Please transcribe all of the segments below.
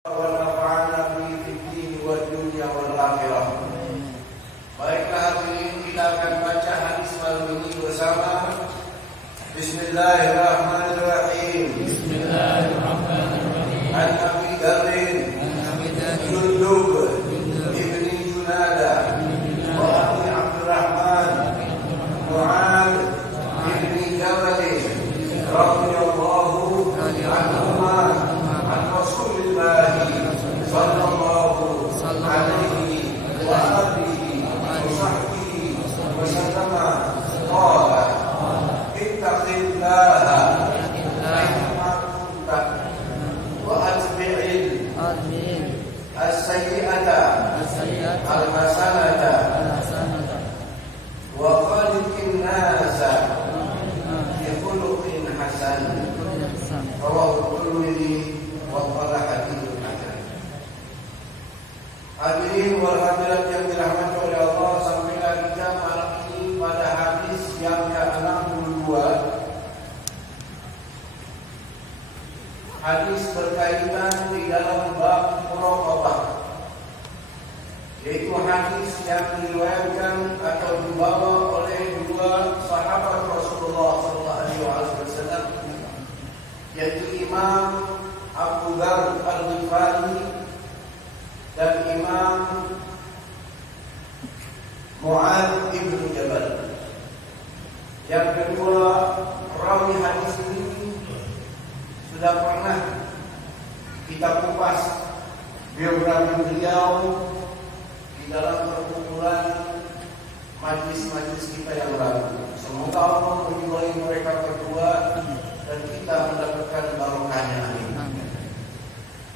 wa nafa'ana bihi fid din wad dunya wal akhirah. Baiklah, hadirin, kita akan baca hadis malam ini bersama. Bismillahirrahmanirrahim. Bismillahirrahmanirrahim. An Abi Dzarrin Jundub ibni Junada wa Abi Abdurrahman Mu'ad ibni Jabal radhiyallahu anhuma an Rasulillah sallallahu alaihi wa alihi wa sahbihi wa sallama qala ittaqillaha wa atbi'il as-sayyi'ata al-hasanata wa khaliqin nasa bi khuluqin hasan. Rawahu Tirmidzi wa qala haditsun hasan. Hadirin wal hadirat yang dirahmati oleh Allah, sampailah kita malam ini pada hadis yang ke-62. Hadis berkaitan di dalam bab muraqabah, yaitu hadis yang diriwayatkan atau dibawa oleh dua sahabat Rasulullah SAW, yaitu Imam Abu Dzar Al-Ghifari dan Imam Mu'ad ibn Jabal. Yang kedua rawi hadis ini sudah pernah kita kupas biografi beliau di dalam perkumpulan majlis-majlis kita yang lalu. Semoga Allah meridhai mereka berdua dan kita mendapatkan barokahnya, amin.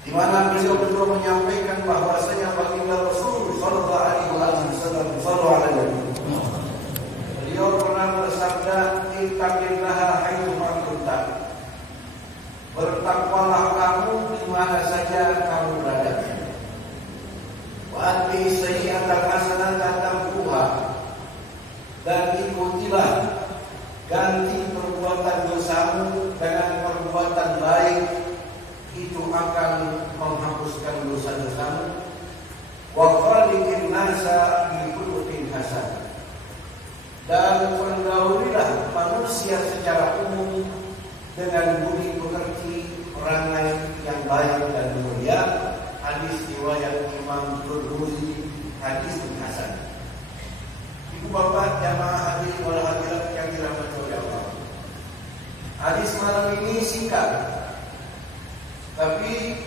Di mana beliau berdua menyampaikan bahwasanya baginda Rasul sallallahu alaihi wasallam beliau pernah bersabda, ittaqillaha haitsu ma kunta. Bertakwalah kamu di mana saja kamu berada. Wa ati sayyi'atal hasanata tamhuha, dan ikutilah, ganti perbuatan dosamu dengan perbuatan baik, itu akan menghapuskan dosa-dosamu. Wa khaliqin nasa bi khuluqin hasan, dan pergaulilah manusia secara umum dengan budi pekerti, perangai yang baik dan mulia. Hadis riwayat Imam Tirmidzi, hadis hasan. Ibu bapak jamaah hadirin wal hadirat yang dirahmati oleh Allah, hadis malam ini singkat, tapi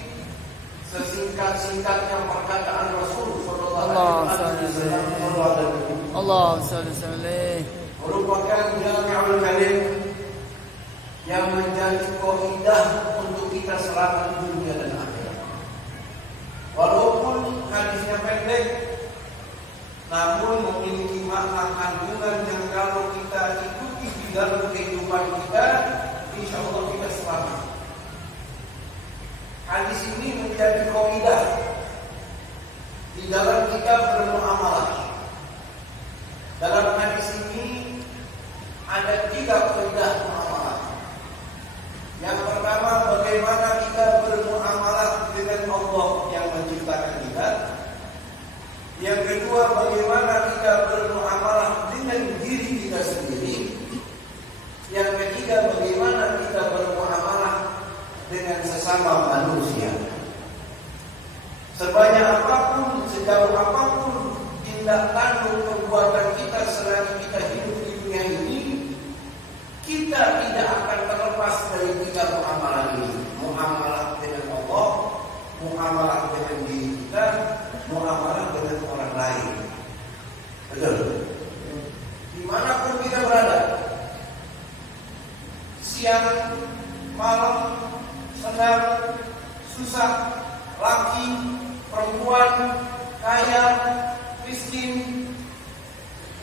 sesingkat-singkatnya perkataan Rasul sallallahu alaihi wasallam merupakan jami'ul kalim yang menjadi kaidah untuk kita selamat di dunia dan akhirat. Walaupun hadisnya pendek, namun memiliki makna kandungan yang kalau kita ikuti di dalam kehidupan kita, insya Allah kita selamat. Hadis ini menjadi kaidah di dalam kita bermuamalah. Dalam hadis ini ada 3 kaidah muamalah. Yang pertama, bagaimana kita bermuamalah dengan Allah yang menciptakan kita. Yang kedua, bagaimana kita bermuamalah dengan diri kita sendiri. Yang ketiga, bagaimana kita bermuamalah dengan sesama manusia. Sebanyak apapun, sejauh apapun tindak tanduk perbuatan kita selagi kita hidup di dunia ini, kita tidak akan terlepas dari 3 muamalah ini. Muamalah dengan Allah, muamalah dengan diri kita, muamalah dengan orang lain. Betul? Dimanapun kita berada, siang, malam, senang, susah, laki, perempuan, kaya, miskin,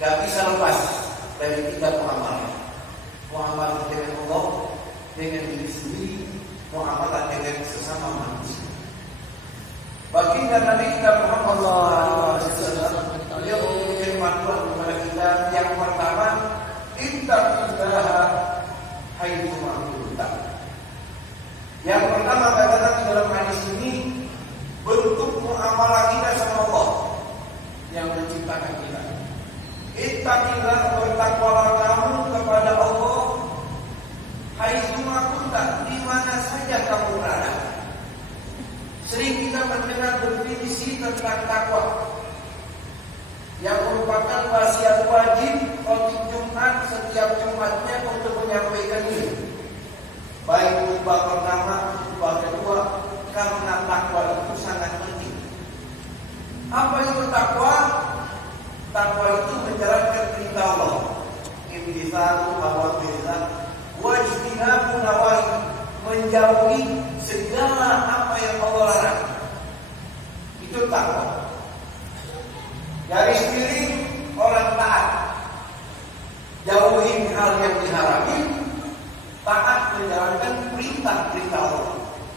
gak bisa lepas dari 3 muamalah. Muamalah dengan Allah, dengan diri sendiri, muamalah dengan sesama manusia. Baginda Nabi kita Muhammad SAW, beliau memberikan panduan kepada kita. Yang pertama, ittaqillaha haitsu ma kunta. Yang pertama katakan di dalam hadis ini, Sering kita mendengar definisi tentang takwa yang merupakan wasiat wajib khotib Jumat setiap Jumatnya untuk menyampaikan ini. Baik khutbah pertama, khutbah kedua, karena takwa itu sangat penting. Apa itu takwa? Takwa itu menjalankan perintah Allah. Imtithalu awamirillah wajtinabu nawahi, menjauhi segala apa yang Allah larang. Itu takwa. Garis miring orang taat, jauhi hal yang diharami, taat menjalankan perintah-perintah Allah.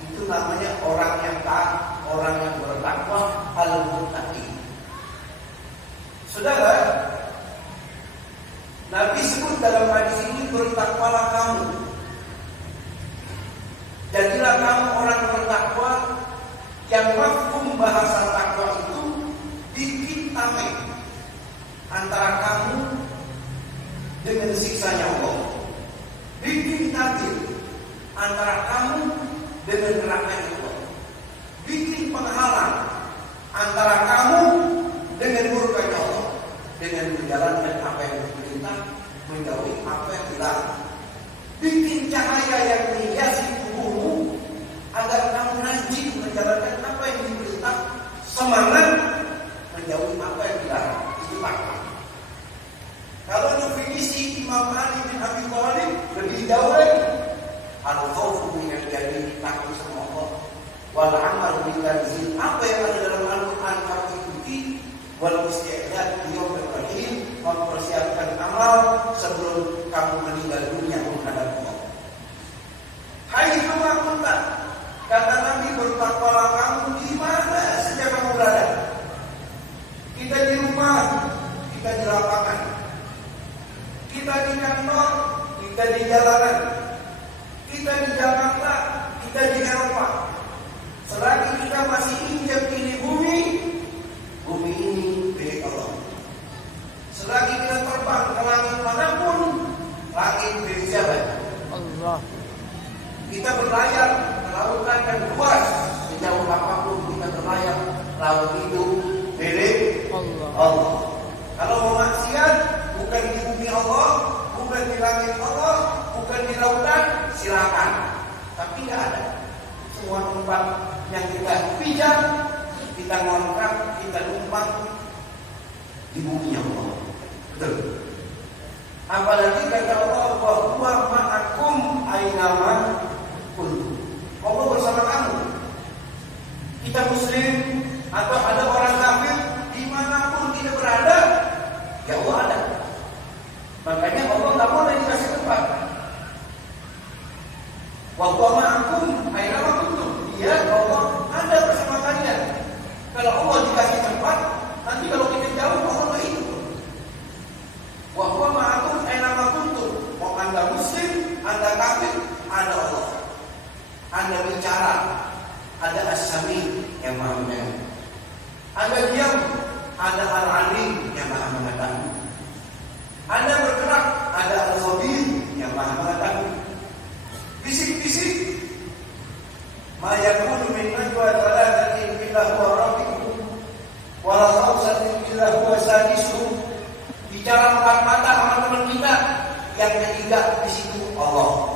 Itu namanya orang yang taat, orang yang bertakwa, al-muttaqi. Saudara, Nabi sebut dalam hadis ini, bertakwalah kamu. Jadilah kamu orang bertakwa, yang mafhum bahasa takwa itu bikin tameng antara kamu dengan siksanya Allah. Bikin takdir antara kamu dengan neraka Allah. Bikin penghalang antara kamu dengan murkanya Allah. Dengan menjalankan apa yang diperintah, menjauhi apa yang dilarang. Bikin cahaya yang menghiasi tubuhmu agar kamu rajin menjalankan apa yang diperintah, semangat menjauhi apa yang dilarang. Itu takwa. Kalau definisi Imam Ali bin Abi Thalib lebih jauh lagi. Al-khawfu min al-jalil, takut sama Allah. Wal amal bil tanzil, apa yang ada dalam Al-Qur'an kamu ikuti. Wal isti'dad yaumil qiyamah, mempersiapkan amal sebelum kamu meninggal dunia menghadap Allah. Hai kemakunta, kata Nabi, bertakwalah kamu di mana saja kamu berada. Kita di rumah, kita di lapangan, kita di kantor, kita di jalanan, kita di Jakarta, kita di Eropa. Selagi kita masih injak ini bumi, bumi ini milik Allah. Selagi kita terbang ke langit manapun, langit milik siapa? Allah. Kita berlayar ke lautan dan luas, sejauh apapun kita berlayar, laut itu milik Allah. Kalau mau maksiat, bukan di bumi Allah, bukan di langit Allah, bukan di lautan, silakan. Tapi nggak ada. Semua tempat yang kita pijak, kita ngontrak, kita numpang di bumi Allah. Betul. Apalagi kata Allah, wa huwa ma'akum ainama kuntum. Allah bersama kamu. Kita muslim atau ada orang kafir, dimanapun kita berada, ya Allah ada. Makanya Allah tak boleh dikasih tempat. Wa huwa ma'akum ainama kuntum. Ya Allah ada bersama kalian. Kalau Allah dikasih tempat, nanti kalau kita jauh Allah tak hidup. Wa huwa ma'akum ainama kuntum. Mau Anda muslim, Anda kafir, ada Allah. Anda bicara, ada As-Sami yang Maha mendengar. Anda diam, ada Al-Alim yang Maha mengetahui. Anda bergerak, ada Al-Khabir yang Maha mengetahui. Bisik-bisik, ma yakunu min najwa thalathatin illa huwa rabi'uhum wa la khamsatin illa huwa sadisuhum. Bicara empat mata sama teman kita, yang ketiga di situ Allah.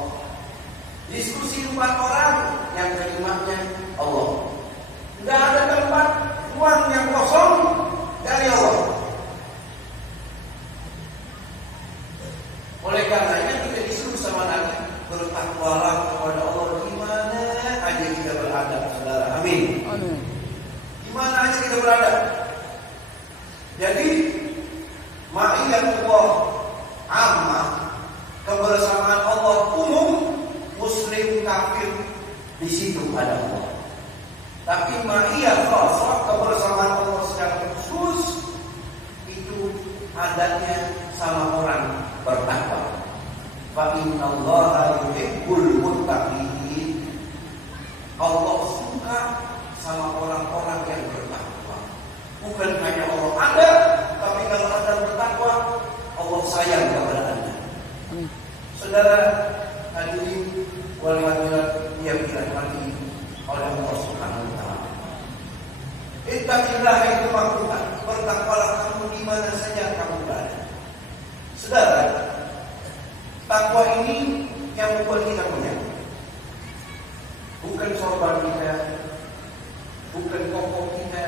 Diskusi empat orang, yang kelimanya Allah. Tidak ada tempat ruang yang kosong dari Allah. Oleh karenanya kita disuruh sama Nabi, bertakwalah kepada Allah di mana aja kita berada, saudara. Amin. Amin. Di mana aja kita berada. Jadi ma'iyatullah ammah, kebersamaan Allah umum, muslim kafir di situ ada Allah. Tapi ma'iyah khasah, kebersamaan Allah secara khusus, itu adanya sama orang bertakwa. Fa innallaha yuhibbul muttaqin. Allah suka sama orang-orang yang bertakwa. Bukan hanya Allah ada, tapi kalau Anda bertakwa, Allah sayang kepada Anda. Saudara hadirin wal hadirat yang dirahmati oleh Allah Subhanahu wa taala. Ittaqillah itu maksudnya bertakwalah kamu di mana saja kamu berada. Saudara, takwa ini yang membuat kita punya. Bukan sorban kita, bukan koko kita,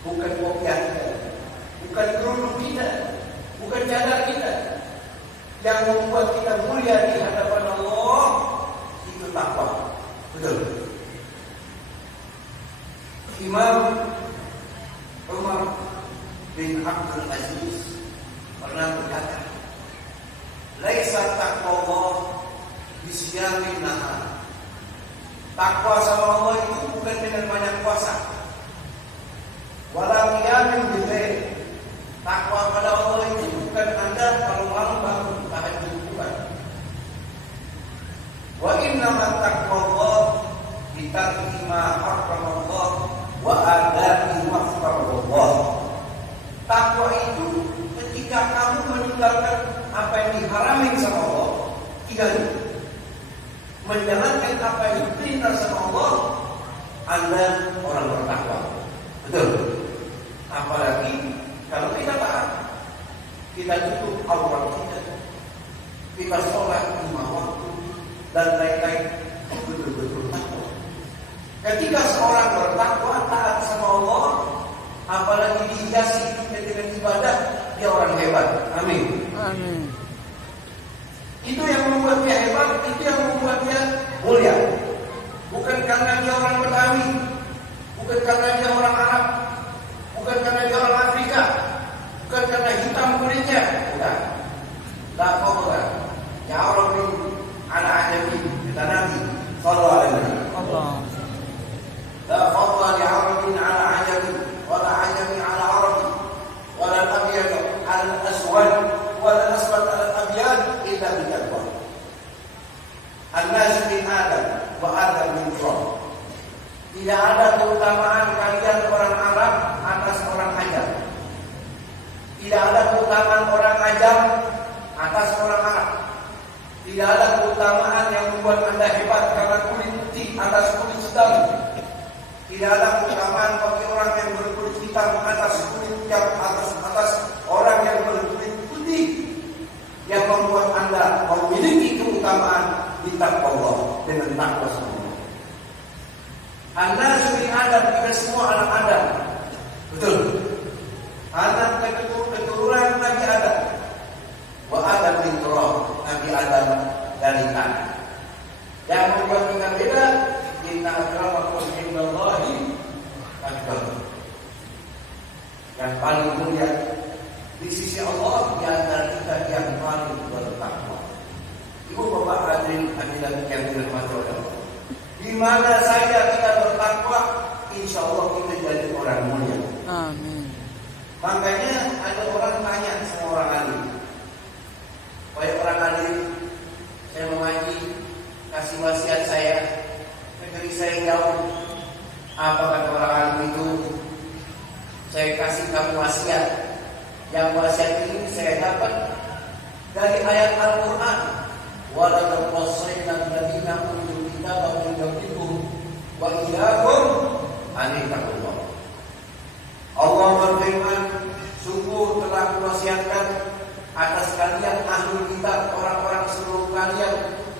bukan kopiah kita, bukan kerudung kita, bukan cadar kita. Yang membuat kita mulia di hadapan Allah itu takwa. Betul. Imam Umar bin Abdul Aziz pernah berkata, "Laisa taqwa bisyamin nahar." Takwa sama Allah itu bukan dengan banyak puasa. Wala qiyamin bil-lail. Takwa pada Allah itu bukan Anda kalau malam bangun tahajud, bukan. Wa innama taqwallah bitarki ma harramallah wa ada'i ma faradallah. Takwa itu ketika kamu meninggalkan apa yang diharamkan sama Allah, tidak menjalankan apa yang diperintah sama Allah, Anda orang bertakwa. Betul. Apalagi kalau kita taat, kita tutup aurat kita sholat 5 waktu dan lain-lain, betul-betul takwa. Ketika seorang bertakwa taat sama Allah, apalagi dihiasi dengan ibadah, dia orang hebat. Amin. Amin. Itu yang membuat dia hebat, itu yang membuat dia mulia. Bukan karena dia orang Betawi, bukan karena dia orang Arab, bukan karena dia orang Afrika, bukan karena hitam kulitnya, bukan. Tak bukan. Ya Allah bin ala ajami, kata Nabi sallallahu alaihi wasallam. La fadla li arabin ala ajami, wala ajami ala arabi, wala al-abyad ala al-aswad, wala al-aswad ala al-abyad illa bitaqwa. An-nas min Adam wa Adam min Turab. Tidak ada keutamaan kalian orang Arab atas orang Ajam. Tidak ada keutamaan orang Ajam atas orang Arab. Tidak ada keutamaan yang membuat Anda hebat karena kulit putih atas kulit hitam. Tidak ada keutamaan bagi orang yang berkulit hitam atas kulit yang atas orang yang berkulit putih, yang membuat Anda memiliki keutamaan di takwa Allah dengan takwa semua. Anda sudah Adam, kita semua anak Adam. Betul. Anak keturunan Nabi Adam. Wa Adam bin Turab, Nabi Adam dari tanah. Yang membuat kita beda, inna akramakum indallahi atqakum. Yang paling mulia di sisi Allah di antara kita yang paling bertakwa. Ibu bapak hadirin yang dirahmati Allah. Di mana saja kita bertakwa, insya Allah kita jadi orang mulia. Amin. Makanya ada orang tanya sama orang alim, "Wahai orang alim, saya mengaji, kasih wasiat saya, negeri saya jauh. Apa kata orang alim itu? Saya kasih kamu wasiat. Yang wasiat ini saya dapat dari ayat Al-Quran. Walaqad wassayna alladziina utul kitaba min qablikum wa iyyakum an ittaqullah." Allah berfirman, sungguh telah kuwasiatkan atas kalian ahli kitab, orang-orang seluruh kalian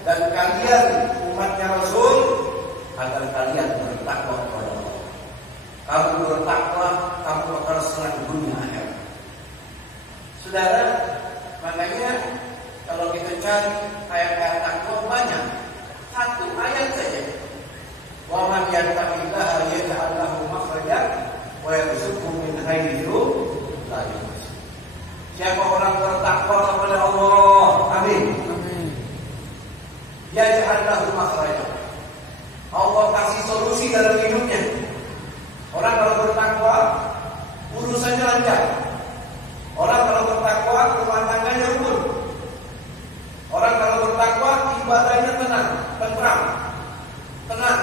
dan kalian umatnya Rasul, agar kalian bertakwa kepada Allah. Kamu bertakwa, kamu akan senang dunia akhirat. Saudara, makanya kalau kita cari ayat-ayat takwa banyak. Satu ayat saja. Wa man yattaqillaha yaj'al lahu makhrajan wa yarzuqhu min haitsu la yahtasib. Siapa orang bertakwa kepada Allah, amin. Amin. Yaj'al lahu makhrajan. Allah kasih solusi dalam hidupnya. Orang kalau bertakwa, urusannya lancar. Orang kalau bertakwa, rumah tangganya rukun. Orang kalau bertakwa, ibadahnya tenang, tentram, tenang.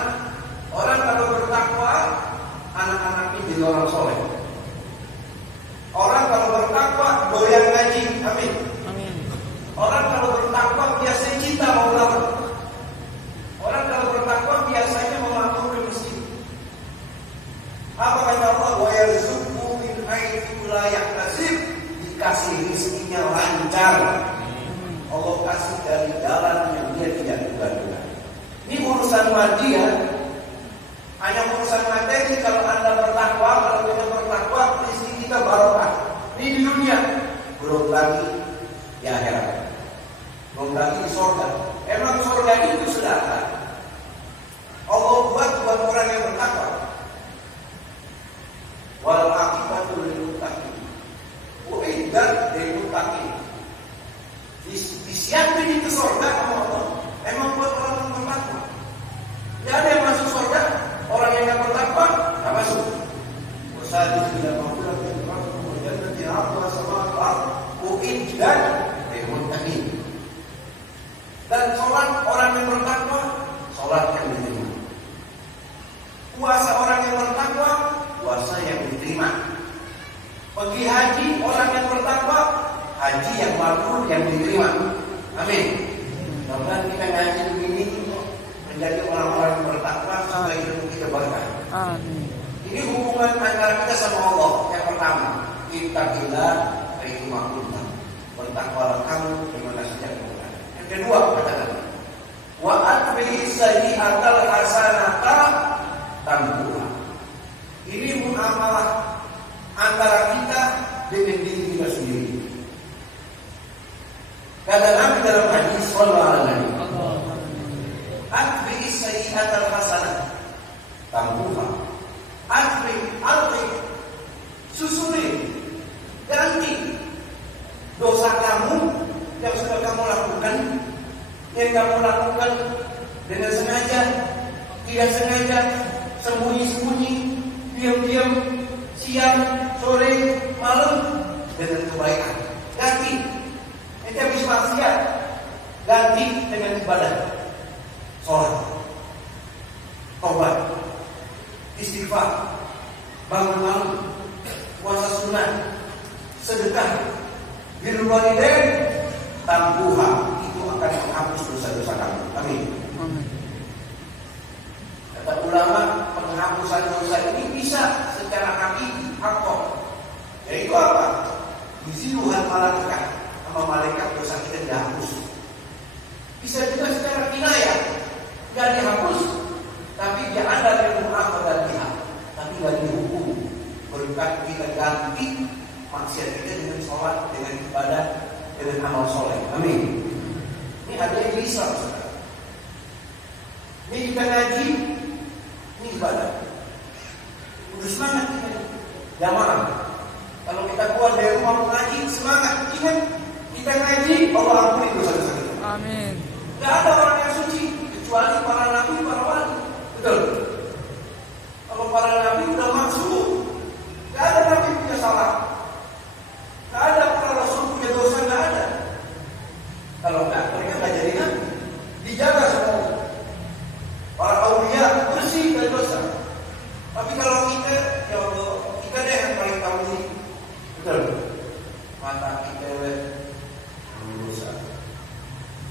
Orang kalau bertakwa, anak-anaknya jadi orang soleh. Orang kalau bertakwa, doyan ngaji, amin. Amin. Orang kalau bertakwa, biasanya cinta mau ulama. Orang kalau bertakwa, biasanya memakmurkan miskin. Apa kata lancar. Allah kasih dari jalan yang dia tidak duga-duga. Ini urusan mati ya. Hanya urusan materi. Kalau Anda bertakwa, kalau kita bertakwa, rezeki kita barokah. Ini di dunia, belum lagi di akhirat, belum lagi di surga. Emang surga itu sudah ada. Allah buat orang yang bertakwa. Wal aqibatu lil muttaqin. Uiddat lil muttaqin. Disiapin itu surga sama Allah. Emang buat orang yang bertakwa. Tidak ada yang masuk surga. Orang yang tidak bertakwa tidak masuk. Wasadi tidak mampu lagi bertakwa. Jannati 'arduha samawati wal ardh. Uiddat lil muttaqin. Dan sholat orang yang bertakwa, sholat yang diterima. Puasa orang yang bertakwa, puasa yang diterima. Pergi haji orang yang bertakwa, haji yang mabrur yang diterima. Amin. Mudah-mudahan kita ngaji begini menjadi orang-orang yang bertakwa sampai hidup kita berkah. Amin. Ini hubungan antara kita sama Allah. Yang pertama, ittaqillah itu maklumlah. Bertakwalah kamu dimana saja kamu berada. Yang kedua, katakan wa atbi'is sayyi'atal hasanata tamhuha. Ini muamalah antara kita dengan diri kita sendiri. Kata Nabi dalam hadis sallallahu alaihi wasallam, atbi'is sayyi'atal hasanata tamhuha. Alqi susulin, ganti dosa kamu yang sudah kamu lakukan, yang kamu lakukan dengan sengaja, tidak sengaja, sembunyi-sembunyi, diam-diam, siang, sore, malam, dengan kebaikan. Ganti, ente habis maksiat, ganti dengan ibadah, sholat, taubat, istighfar, bangun malam, puasa sunnah, sedekah, birrul walidain, tambuha, itu akan menghapus dosa-dosa kamu. Amin. Kata ulama, penghapusan dosa ini bisa secara hakiki, hakok. Yaitu apa? Diziluhan malaikat, sama malaikat dosa kita dihapus. Bisa juga secara kinayah, tidak dihapus, tapi dia ada di rumah dan pihak, tapi tidak dihukum. Berkat kita ganti maksiat kita dengan sholat, dengan ibadah, dengan amal soleh. Amin. Ini ada yang Islam. Ini kita ngaji, ini ibadah. Udah semangat kita jamaah. Kalau kita keluar dari rumah mengaji, semangat. Ingat, kita ngaji, Allah ampuni dosa-dosa kita. Amin. Tidak ada orang yang suci kecuali para nabi, para wali. Betul. Kalau para nabi sudah maksum, tidak ada nabi punya salah. Tidak ada para rasul punya dosa, tidak ada. Kalau enggak, mereka tidak jadi nabi. Dijaga semua. Para aulia bersih dari dosa. Tapi kalau kita, ya Allah, kita deh yang paling tahu ini. Betul. Mata kita dosa.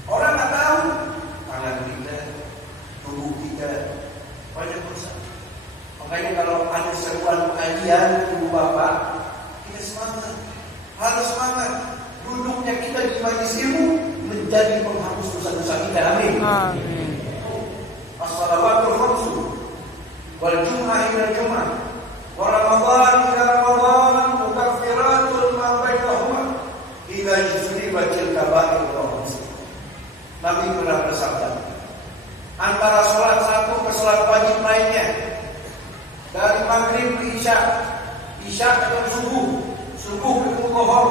Orang nggak tahu tangan kita, tubuh kita banyak dosa. Makanya kalau ada seruan pengajian ibu bapak, kita semangat, harus semangat. Duduknya kita di majelis ilmu menjadi penghapus dosa-dosa kita. Amin. Amin. As-salawatul khamsu wal jum'ah ila jum'ah wa ramadhan ila ramadhan mukaffiratul ma bainahuma idza junibatil kaba'ir wa Nabi pernah bersabda, antara sholat satu ke sholat wajib lainnya, dari maghrib ke isya, isya ketemu subuh, subuh ketemu zuhur,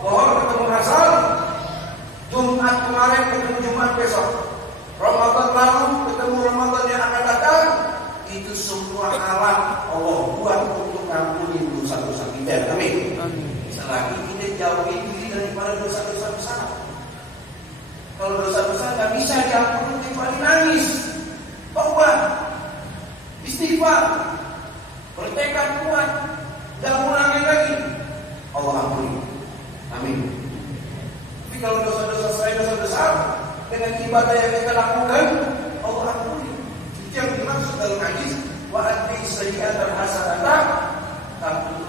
zuhur ketemu asar, Jumat kemarin ketemu Jumat besok, Ramadan lalu ketemu Ramadan yang akan datang, itu semua alat Allah buat untuk mengampuni dosa-dosa kita. Amin. Selagi kita jauhi diri daripada dosa-dosa besar. Kalau dosa-dosa nggak bisa diampuni kecuali nangis, taubat, istighfar, bertekad kuat, nggak ulangi lagi, Allah ampuni. Amin. Tapi kalau dosa-dosa saya dosa besar, dengan ibadah yang kita lakukan, Allah ampuni. Itu yang dimaksud dalam hadis wa atbi'is sayyi'atal hasanata tamhuha.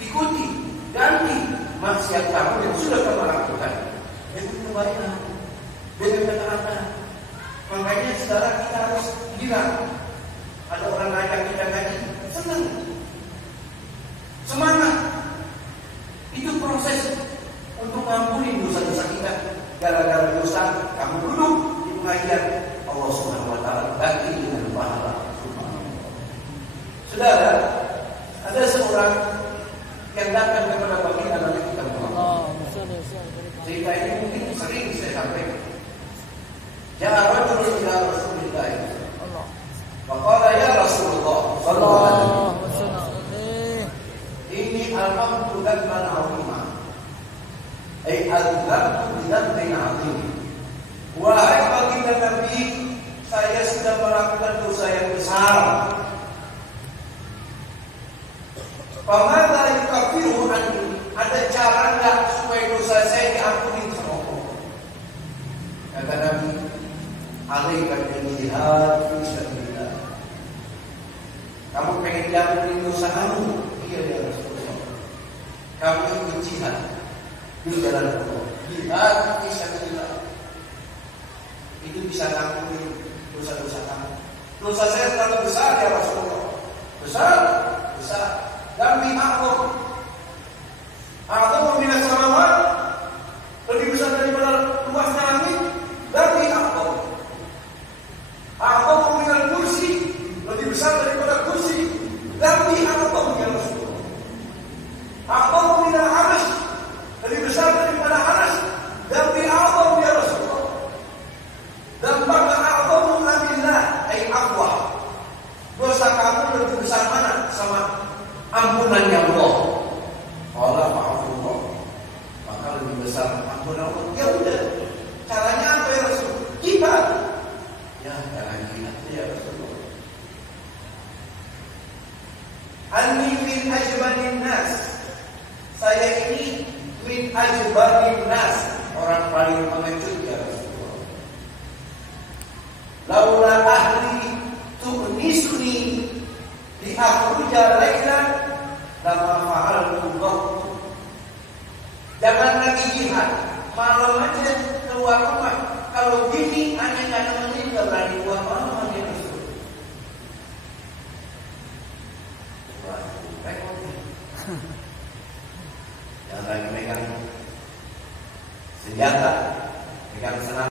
Ikuti, ganti maksiat kamu yang sudah kamu lakukan dengan kebaikan, dengan ketaatan. Makanya saudara, kita harus gila. Ada orang ngajak kita ngaji, senang, semangat. Itu proses untuk mengampuni dosa-dosa kita. Gara-gara dosa kamu duduk di pengajian, Allah Subhanahu wa taala ganti dengan pahala. Saudara, ada seorang yang datang kepada baginda Nabi kita Muhammad. Cerita ini mungkin sering saya sampaikan. Ya rajulun ila Rasulillah. Faqala ya Rasulullah sallallahu alaihi wasallam. Ini al-mamtu dan al-azimah. Ai al-dhambu bidzambin azim. Wahai baginda Nabi, saya sudah melakukan dosa yang besar. Famadza yukaffiru anni? Ada cara enggak supaya dosa saya diampuni sama Allah? Kata Nabi, alaika bil jihad fi sabilillah. Kamu pengen diampuni dosa kamu? Iya ya Rasulullah. Kamu ikut jihad di jalan Allah. Jihad fi sabilillah. Itu bisa mengampuni dosa-dosa kamu. Dosa saya terlalu besar ya Rasulullah. Besar, besar. Dami aku minas samawat, lebih besar daripada luasnya langit. Dami aku minal kursi, lebih besar daripada kursi. Dami aku minal Rasulullah. Aku minal arsy, lebih besar daripada arsy. Dami aku minal Rasulullah. Dan bangga aku minallah, ay aqwa. Dosa kamu lebih besar mana sama ampunannya Allah? Allah ma'afullah. Maka lebih besar ampunan Allah. Ya udah, caranya apa ya Rasul? Kita ya jangan kita ya Rasulullah. Anni min ajbanin nas. Saya ini min ajbanin nas, orang paling pengecut ya Rasulullah. Laula ahli tu'nisuni di akhruja lailan lama fa'altu qattu. Jangan lagi jihad, malam aja keluar rumah. Kalau gini hanya karena meninggal berani keluar malam dia Rasul. Wah, repot. Jangan lagi megang senjata, megang senjata.